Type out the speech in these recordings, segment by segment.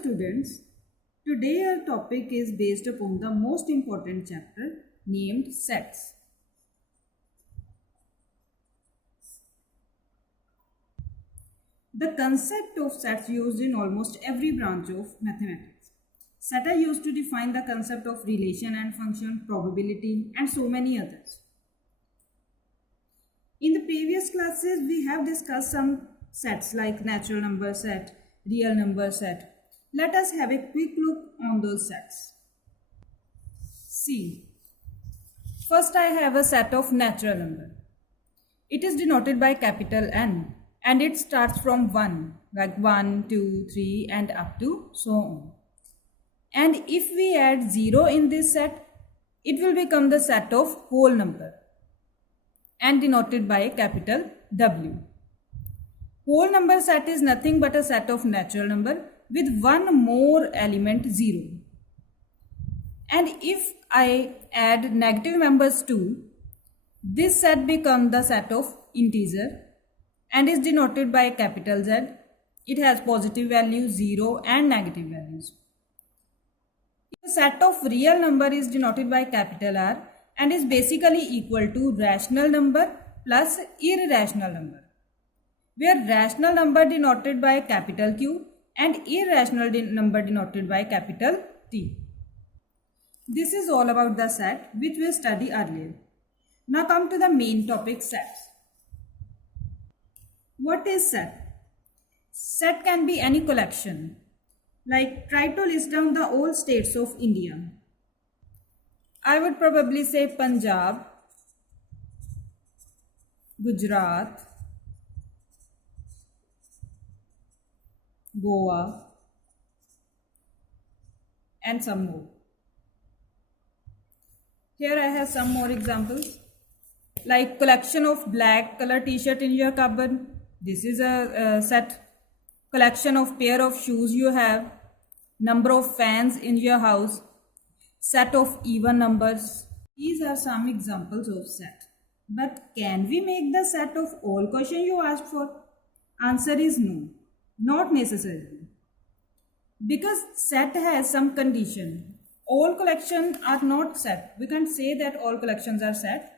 students, today our topic is based upon the most important chapter named sets. The concept of sets used in almost every branch of mathematics. Sets are used to define the concept of relation and function, probability, and so many others. In the previous classes, we have discussed some sets like natural number set, real number set. Let us have a quick look on those sets. See, first I have a set of natural number. It is denoted by capital N and it starts from 1, like 1, 2, 3 and up to so on. And if we add 0 in this set, it will become the set of whole number and denoted by a capital W. Whole number set is nothing but a set of natural number with one more element 0. And if I add negative numbers too, this set becomes the set of integer and is denoted by a capital Z. It has positive values 0 and negative values. The set of real number is denoted by capital R and is basically equal to rational number plus irrational number, where rational number denoted by capital Q and irrational number denoted by capital T. This is all about the set which we studied earlier. Now come to the main topic, sets. What is set? Set can be any collection. Like, try to list down the all states of India. I would probably say Punjab, Gujarat, Goa, and some more. Here I have some more examples. Like collection of black color t-shirt in your cupboard. This is a set. Collection of pair of shoes you have. Number of fans in your house. Set of even numbers. These are some examples of set. But can we make the set of all questions you asked for? Answer is no. Not necessarily. Because set has some condition. All collections are not set. We can't say that all collections are set.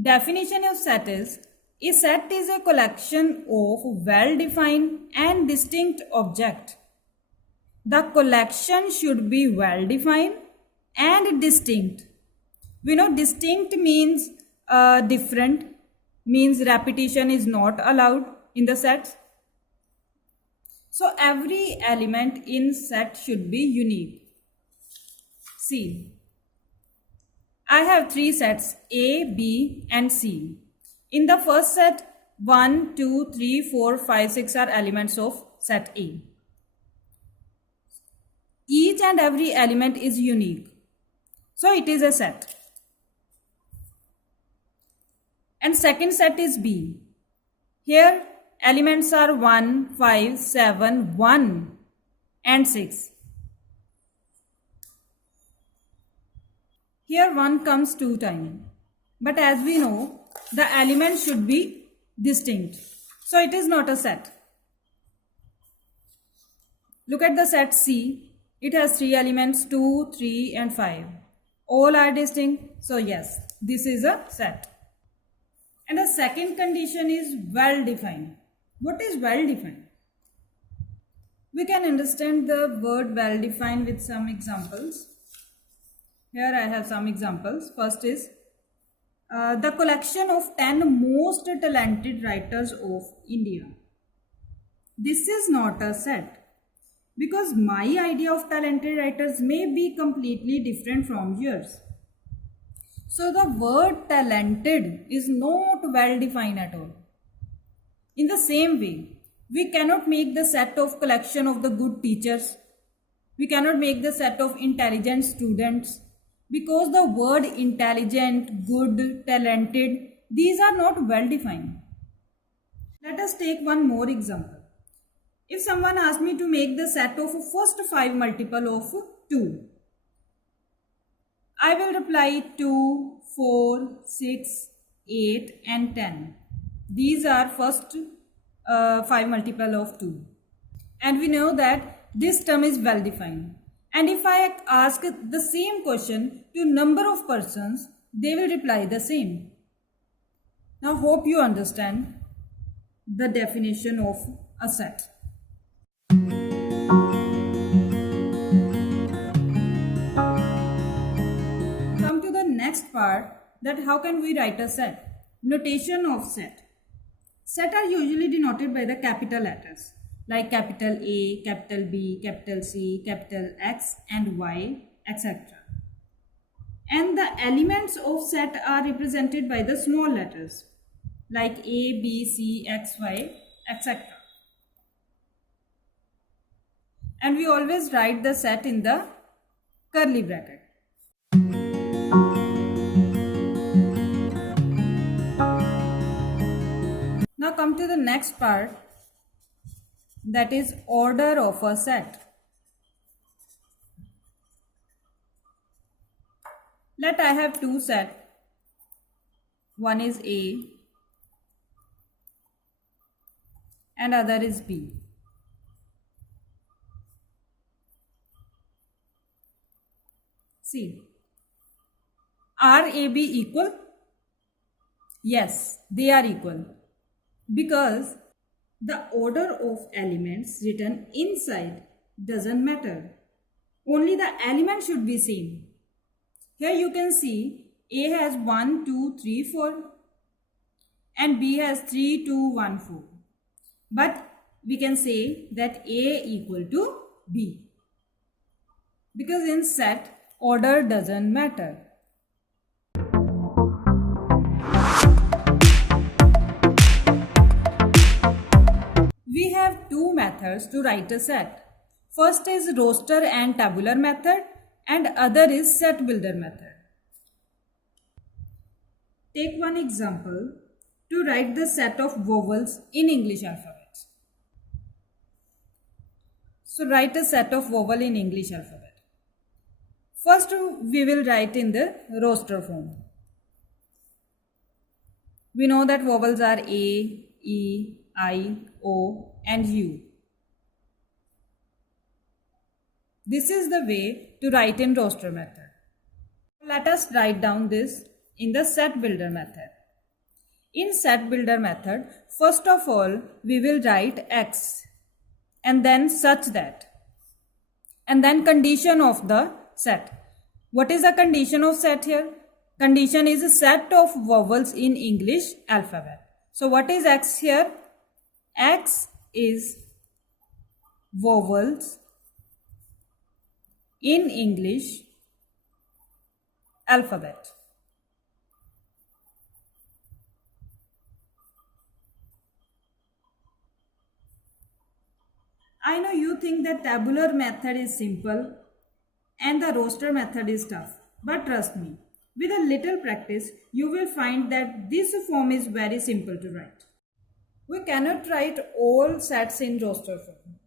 Definition of set is, a set is a collection of well-defined and distinct objects. The collection should be well-defined and distinct. We know distinct means different, means repetition is not allowed in the sets. So every element in set should be unique. See, I have three sets A, B and C. In the first set, 1, 2, 3, 4, 5, 6 are elements of set A. Each and every element is unique. So it is a set. And second set is B. Here elements are 1, 5, 7, 1 and 6. Here 1 comes 2 times. But as we know, the element should be distinct. So it is not a set. Look at the set C. It has 3 elements, 2, 3 and 5. All are distinct. So yes, this is a set. And the second condition is well-defined. What is well-defined? We can understand the word well-defined with some examples. Here I have some examples. First is the collection of 10 most talented writers of India. This is not a set because my idea of talented writers may be completely different from yours. So the word talented is not well defined at all. In the same way, we cannot make the set of collection of the good teachers. We cannot make the set of intelligent students because the word intelligent, good, talented, these are not well defined. Let us take one more example. If someone asks me to make the set of first 5 multiple of 2, I will reply 2, 4, 6, 8 and 10. These are first 5 multiple of 2. And we know that this term is well defined. And if I ask the same question to number of persons, they will reply the same. Now hope you understand the definition of a set. Come to the next part, that how can we write a set? Notation of set. Set are usually denoted by the capital letters like capital A, capital B, capital C, capital X and Y, etc. And the elements of set are represented by the small letters like A, B, C, X, Y, etc. And we always write the set in the curly bracket. Now come to the next part, that is order of a set. Let I have two sets. One is A and other is B. See, are A, B equal? Yes, they are equal because the order of elements written inside doesn't matter. Only the element should be same. Here you can see A has 1, 2, 3, 4 and B has 3, 2, 1, 4. But we can say that A equal to B because in set order doesn't matter. We have two methods to write a set. First is roster and tabular method and other is set builder method. Take one example to write the set of vowels in English alphabet. So write a set of vowel in English alphabet. First we will write in the roster form. We know that vowels are A, E, I, O and U. This is the way to write in roster method. Let us write down this in the set builder method. In set builder method, first of all we will write X and then such that and then condition of the set. What is the condition of set here? Condition is a set of vowels in English alphabet. So what is X here? X is vowels in English alphabet. I know you think that tabular method is simple and the roster method is tough, but trust me, with a little practice, you will find that this form is very simple to write. We cannot write all sets in roster form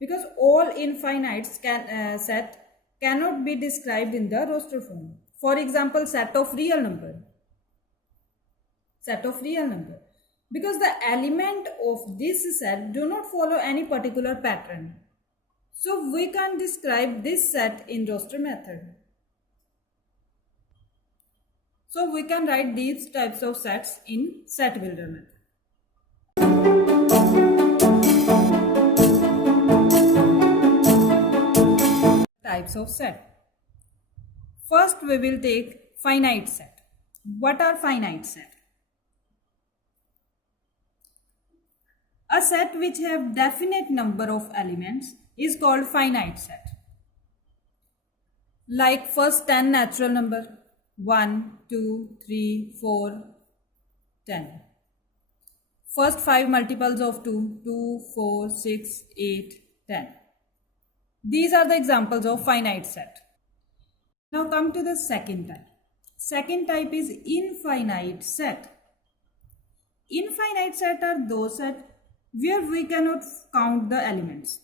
because all infinite set cannot be described in the roster form. For example, set of real number. Set of real number. Because the element of this set do not follow any particular pattern. So we can't describe this set in roster method. So we can write these types of sets in set builder method. Types of set. First we will take finite set. What are finite set? A set which have definite number of elements is called finite set. Like first 10 natural number 1, 2, 3, 4, 10. First 5 multiples of 2, 2, 4, 6, 8, 10. These are the examples of finite set. Now come to the second type. Second type is infinite set. Infinite set are those sets where we cannot count the elements.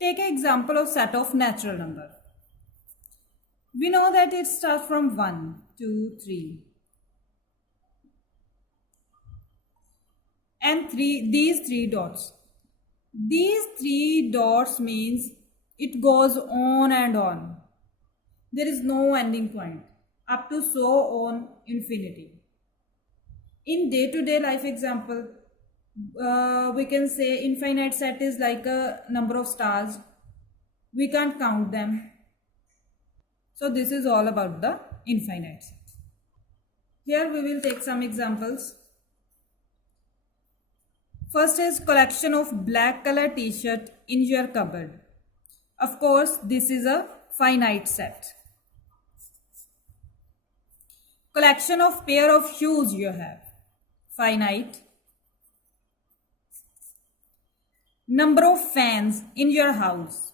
Take an example of set of natural number. We know that it starts from 1, 2, 3. and these three dots. These three dots means it goes on and on. There is no ending point up to so on infinity. In day-to-day life example, we can say infinite set is like a number of stars. We can't count them. So this is all about the infinite set. Here we will take some examples. First is collection of black color t-shirt in your cupboard. Of course, this is a finite set. Collection of pair of shoes you have. Finite. Number of fans in your house.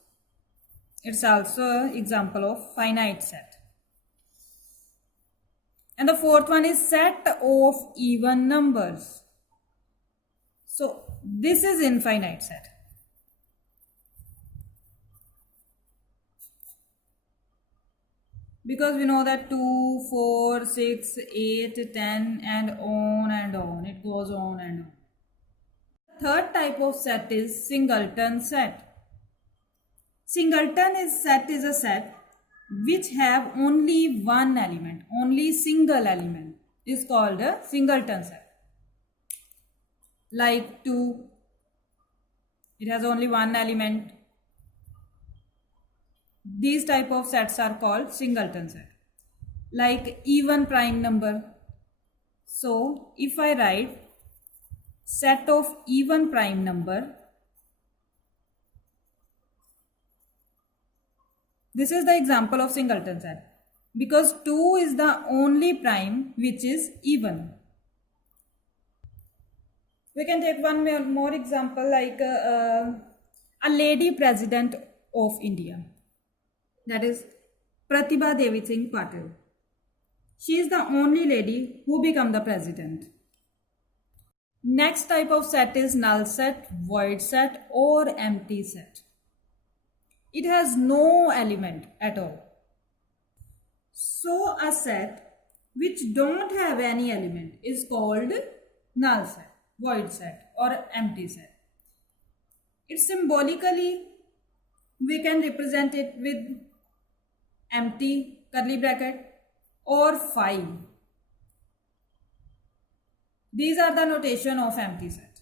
It's also an example of finite set. And the fourth one is set of even numbers. So this is infinite set. Because we know that 2, 4, 6, 8, 10 and on and on. It goes on and on. Third type of set is singleton set. Singleton set is a set which have only one element, only single element is called a singleton set. Like 2, it has only one element. These type of sets are called singleton set. Like even prime number. So if I write set of even prime number, this is the example of singleton set because 2 is the only prime which is even. We can take one more example like a lady president of India, that is Pratibha Devi Singh Patil. She is the only lady who became the president. Next type of set is null set, void set or empty set. It has no element at all. So a set which don't have any element is called null set, void set or empty set. It symbolically we can represent it with empty curly bracket or 5. These are the notation of empty set.